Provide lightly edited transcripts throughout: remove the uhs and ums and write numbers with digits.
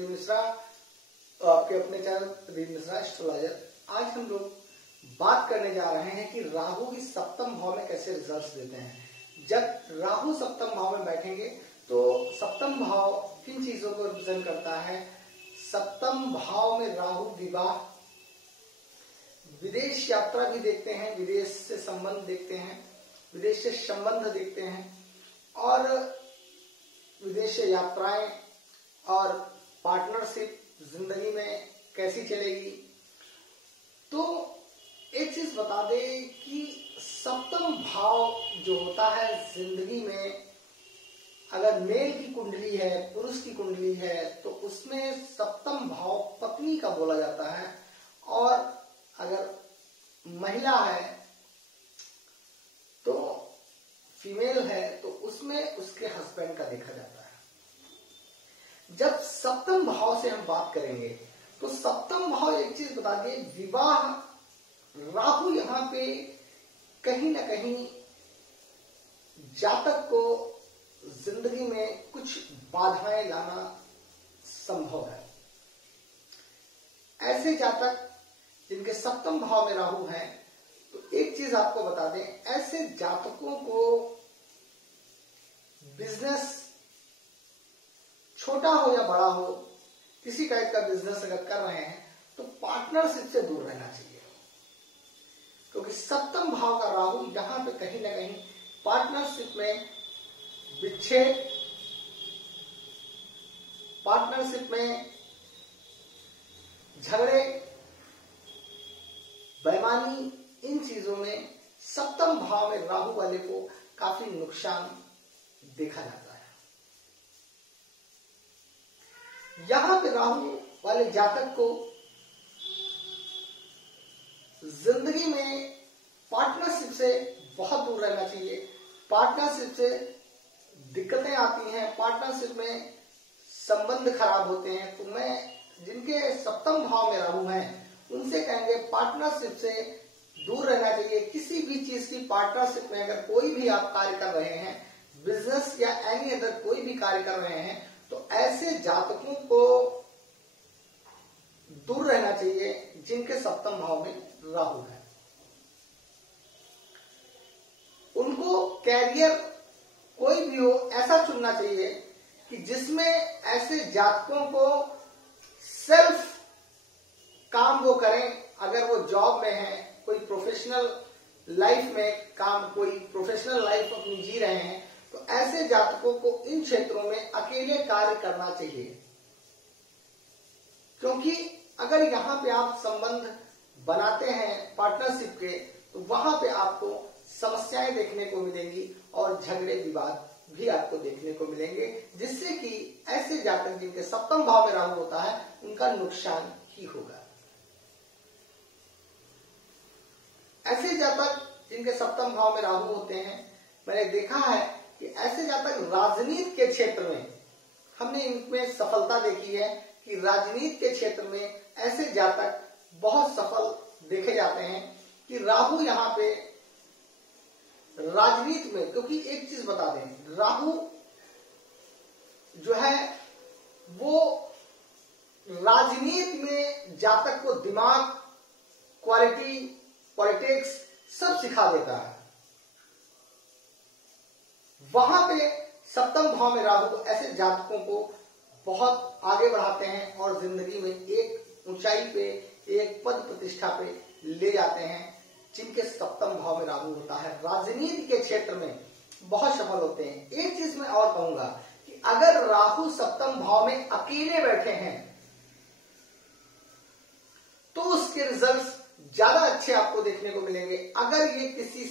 प्रदीप मिश्रा, आपके अपने channel Pradeep Mishra astrologer. आज हम लोग बात करने जा रहे हैं कि राहु इस सप्तम भाव में कैसे रिजल्ट्स देते हैं। जब राहु सप्तम भाव में बैठेंगे तो सप्तम भाव किन चीजों को रिप्रेजेंट करता है। सप्तम भाव में राहु विवाह, विदेश यात्रा भी देखते हैं, विदेश से संबंध देखते हैं, विदेश से संबंध देखते हैं और विदेश से यात्राएं और पार्टनरशिप जिंदगी में कैसी चलेगी। तो एक चीज बता दे कि सप्तम भाव जो होता है जिंदगी में, अगर मेल की कुंडली है, पुरुष की कुंडली है, तो उसमें सप्तम भाव पत्नी का बोला जाता है और अगर महिला है तो फीमेल है तो उसमें उसके हस्बैंड का देखा जाता है। जब सप्तम भाव से हम बात करेंगे तो सप्तम भाव एक चीज बता दिए, विवाह, राहु यहां पे कहीं ना कहीं जातक को जिंदगी में कुछ बाधाएं लाना संभव है। ऐसे जातक जिनके सप्तम भाव में राहु है, तो एक चीज आपको बता दें, ऐसे जातकों को बिजनेस छोटा हो या बड़ा हो, किसी टाइप का बिजनेस अगर कर रहे हैं तो पार्टनरशिप से दूर रहना चाहिए, क्योंकि सप्तम भाव का राहु यहां पे कहीं ना कहीं पार्टनरशिप में विच्छेद, पार्टनरशिप में झगड़े, बेईमानी, इन चीजों में सप्तम भाव में राहु वाले को काफी नुकसान देखा जाता है। यहां पे राहु वाले जातक को जिंदगी में पार्टनरशिप से बहुत दूर रहना चाहिए। पार्टनरशिप से दिक्कतें आती हैं, पार्टनरशिप में संबंध खराब होते हैं। तो मैं जिनके सप्तम भाव में राहु है उनसे कहेंगे पार्टनरशिप से दूर रहना चाहिए। किसी भी चीज की पार्टनरशिप में अगर कोई भी आप कार्य कर रहे हैं, बिजनेस या एनी अदर कोई भी कार्य कर रहे हैं, तो ऐसे जातकों को दूर रहना चाहिए जिनके सप्तम भाव में राहु है। उनको कैरियर कोई भी हो ऐसा चुनना चाहिए कि जिसमें ऐसे जातकों को सेल्फ काम वो करें। अगर वो जॉब में है, कोई प्रोफेशनल लाइफ में काम, कोई प्रोफेशनल लाइफ अपनी जी रहे हैं, तो ऐसे जातकों को इन क्षेत्रों में अकेले कार्य करना चाहिए। क्योंकि अगर यहां पे आप संबंध बनाते हैं पार्टनरशिप के, तो वहां पे आपको समस्याएं देखने को मिलेंगी और झगड़े विवाद भी आपको देखने को मिलेंगे, जिससे कि ऐसे जातक जिनके सप्तम भाव में राहु होता है उनका नुकसान ही होगा। ऐसे जातक जिनके सप्तम भाव में राहु होते हैं, मैंने देखा है कि ऐसे जातक राजनीति के क्षेत्र में, हमने इनमें सफलता देखी है कि राजनीति के क्षेत्र में ऐसे जातक बहुत सफल देखे जाते हैं कि राहु यहाँ पे राजनीति में, क्योंकि एक चीज बता दें, राहु जो है वो राजनीति में जातक को दिमाग, क्वालिटी, पॉलिटिक्स सब सिखा देता है। वहां पे सप्तम भाव में राहु ऐसे जातकों को बहुत आगे बढ़ाते हैं और जिंदगी में एक ऊंचाई पे, एक पद प्रतिष्ठा पे ले जाते हैं। जिनके सप्तम भाव में राहु होता है राजनीति के क्षेत्र में बहुत सफल होते हैं। एक चीज मैं और कहूंगा कि अगर राहु सप्तम भाव में अकेले बैठे हैं तो उसके रिजल्ट्स ज्यादा अच्छे आपको देखने को मिलेंगे। अगर ये किसी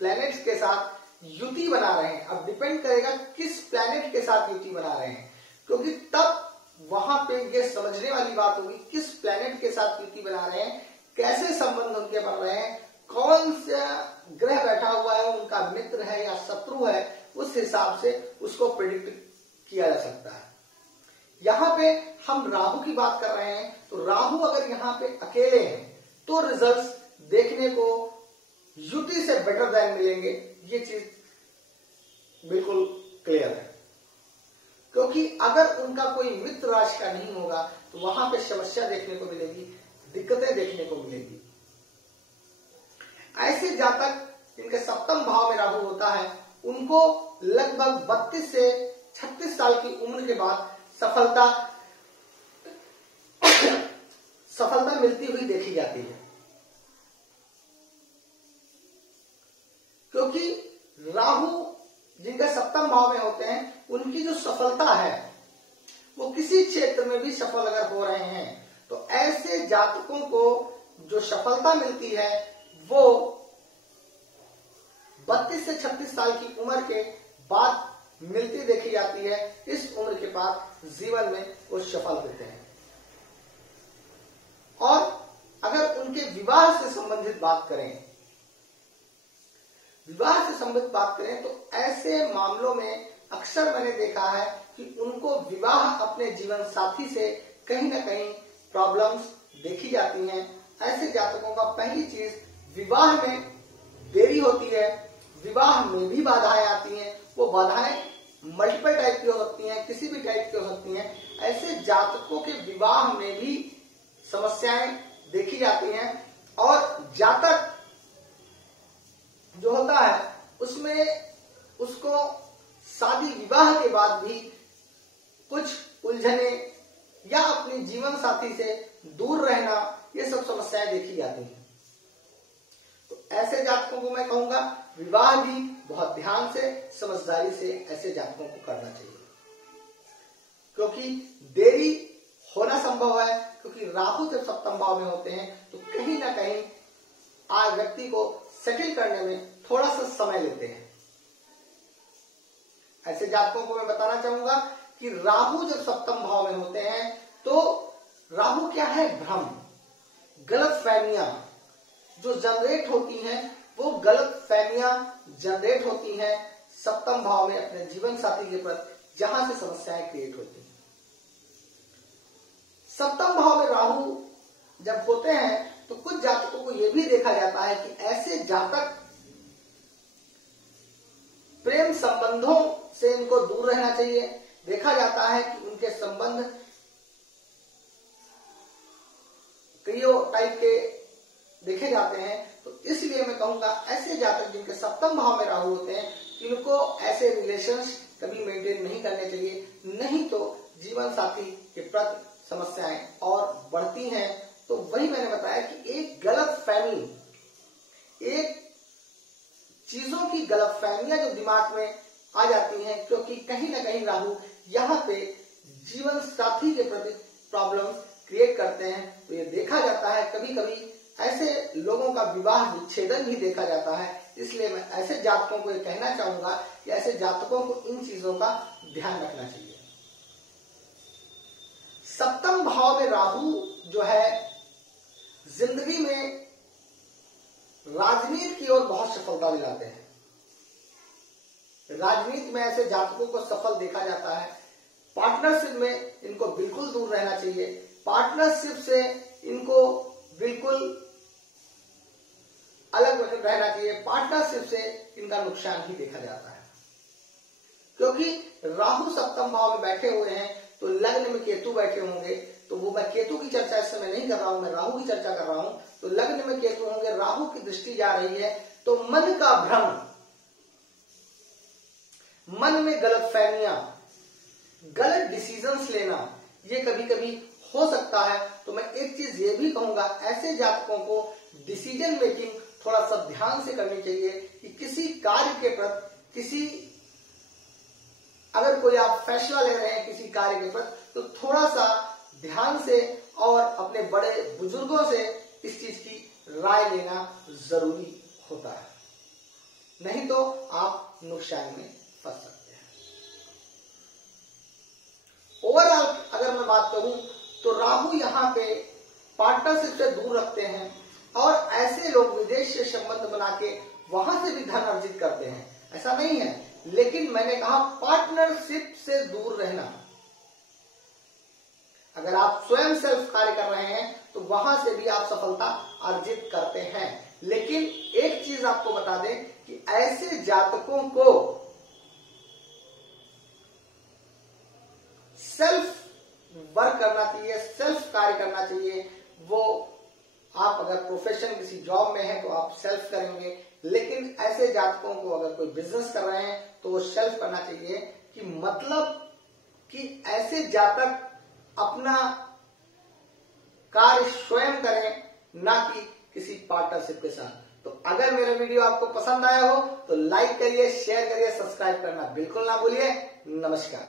प्लैनेट्स के साथ युति बना रहे हैं, अब डिपेंड करेगा किस प्लैनेट के साथ युति बना रहे हैं, क्योंकि तब वहां पे ये समझने वाली बात होगी किस प्लैनेट के साथ युति बना रहे हैं, कैसे संबंध उनके बन रहे हैं, कौन सा ग्रह बैठा हुआ है, उनका मित्र है या शत्रु है, उस हिसाब से उसको प्रेडिक्ट किया जा सकता है। यहां पे हम राहु की बात कर रहे हैं, तो राहु अगर यहाँ पे अकेले हैं तो रिजल्ट्स देखने को युति से बेटर देन मिलेंगे। ये चीज बिल्कुल क्लियर है। क्योंकि अगर उनका कोई मित्र राशि का नहीं होगा तो वहां पे समस्या देखने को मिलेगी, दिक्कतें देखने को मिलेगी। ऐसे जातक जिनके सप्तम भाव में राहु होता है उनको लगभग 32 से 36 साल की उम्र के बाद सफलता मिलती हुई देखी जाती है, क्योंकि राहु जिनके सप्तम भाव में होते हैं उनकी जो सफलता है वो किसी क्षेत्र में भी सफल अगर हो रहे हैं तो ऐसे जातकों को जो सफलता मिलती है वो 32 से 36 साल की उम्र के बाद मिलती देखी जाती है। इस उम्र के बाद जीवन में वो सफल होते हैं। और अगर उनके विवाह से संबंधित बात करें, तो ऐसे मामलों में अक्सर मैंने देखा है कि उनको विवाह अपने जीवन साथी से कहीं ना कहीं प्रॉब्लम्स देखी जाती हैं। ऐसे जातकों का पहली चीज विवाह में देरी होती है, विवाह में भी बाधाएं आती हैं। वो बाधाएं मल्टीपल टाइप की हो सकती हैं, किसी भी टाइप की हो सकती हैं। ऐसे जातकों के विवाह में भी समस्याएं देखी जाती हैं और जातक जो होता है उसमें उसको शादी विवाह के बाद भी कुछ उलझने या अपने जीवन साथी से दूर रहना, ये सब समस्याएं देखी जाती हैं। तो ऐसे जातकों को मैं कहूंगा विवाह भी बहुत ध्यान से, समझदारी से ऐसे जातकों को करना चाहिए, क्योंकि देरी होना संभव है। क्योंकि राहु जब सप्तम भाव में होते हैं तो कहीं ना कहीं आज व्यक्ति को सेटल करने में थोड़ा सा समय लेते हैं। ऐसे जातकों को मैं बताना चाहूंगा कि राहु जब सप्तम भाव में होते हैं तो राहु क्या है, भ्रम, गलत फहमियां जो जनरेट होती हैं, वो गलत फहमियां जनरेट होती हैं सप्तम भाव में अपने जीवन साथी के प्रति, जहां से समस्याएं क्रिएट होती हैं। सप्तम भाव में राहु जब होते हैं तो कुछ जातकों को यह भी देखा जाता है कि ऐसे जातक प्रेम संबंधों से इनको दूर रहना चाहिए। देखा जाता है कि उनके संबंध कई टाइप के देखे जाते हैं। तो इसलिए मैं कहूंगा ऐसे जातक जिनके सप्तम भाव में राहु होते हैं इनको ऐसे रिलेशंस कभी मेंटेन नहीं करने चाहिए, नहीं तो जीवन साथी के प्रति समस्याएं और बढ़ती हैं। तो वही मैंने बताया कि एक गलत फहमी, एक चीजों की गलत फहमियां जो दिमाग में आ जाती हैं, क्योंकि कहीं ना कहीं राहु यहाँ पे जीवन साथी के प्रति प्रॉब्लम क्रिएट करते हैं। तो ये देखा जाता है कभी कभी ऐसे लोगों का विवाह विच्छेदन भी देखा जाता है। इसलिए मैं ऐसे जातकों को ये कहना चाहूंगा कि ऐसे जातकों को इन चीजों का ध्यान रखना चाहिए। सप्तम भाव में राहु जो है जिंदगी में राजनीति की ओर बहुत सफलता दिलाते हैं। राजनीति में ऐसे जातकों को सफल देखा जाता है। पार्टनरशिप में इनको बिल्कुल दूर रहना चाहिए। पार्टनरशिप से इनको बिल्कुल अलग रहना चाहिए। पार्टनरशिप से इनका नुकसान ही देखा जाता है, क्योंकि राहु सप्तम भाव में बैठे हुए हैं तो लग्न में केतु बैठे होंगे। तो वो मैं केतु की चर्चा इस समय नहीं कर रहा हूं, मैं राहु की चर्चा कर रहा हूं। तो लग्न में केतु होंगे, राहु की दृष्टि जा रही है, तो मन का भ्रम, मन में गलत फहमियां, गलत डिसीजंस लेना, ये कभी कभी हो सकता है। तो मैं एक चीज ये भी कहूंगा, ऐसे जातकों को डिसीजन मेकिंग थोड़ा सा ध्यान से करनी चाहिए कि किसी कार्य के प्रति, अगर कोई आप फैसला ले रहे हैं किसी कार्य के प्रति, तो थोड़ा सा ध्यान से और अपने बड़े बुजुर्गों से इस चीज की राय लेना जरूरी होता है, नहीं तो आप नुकसान में फंस सकते हैं। ओवरऑल अगर मैं बात करूं तो राहु यहाँ पे पार्टनरशिप से दूर रखते हैं और ऐसे लोग विदेश से संबंध बना के वहां से भी धन अर्जित करते हैं, ऐसा नहीं है। लेकिन मैंने कहा पार्टनरशिप से दूर रहना। अगर आप स्वयं सेल्फ कार्य कर रहे हैं तो वहां से भी आप सफलता अर्जित करते हैं। लेकिन एक चीज आपको बता दें कि ऐसे जातकों को वर्क करना चाहिए, सेल्फ कार्य करना चाहिए। वो आप अगर प्रोफेशन किसी जॉब में है तो आप सेल्फ करेंगे, लेकिन ऐसे जातकों को अगर कोई बिजनेस कर रहे हैं तो वो सेल्फ करना चाहिए। कि मतलब कि ऐसे जातक अपना कार्य स्वयं करें, ना कि किसी पार्टनरशिप के साथ। तो अगर मेरा वीडियो आपको पसंद आया हो तो लाइक करिए, शेयर करिए, सब्सक्राइब करना बिल्कुल ना भूलिए। नमस्कार।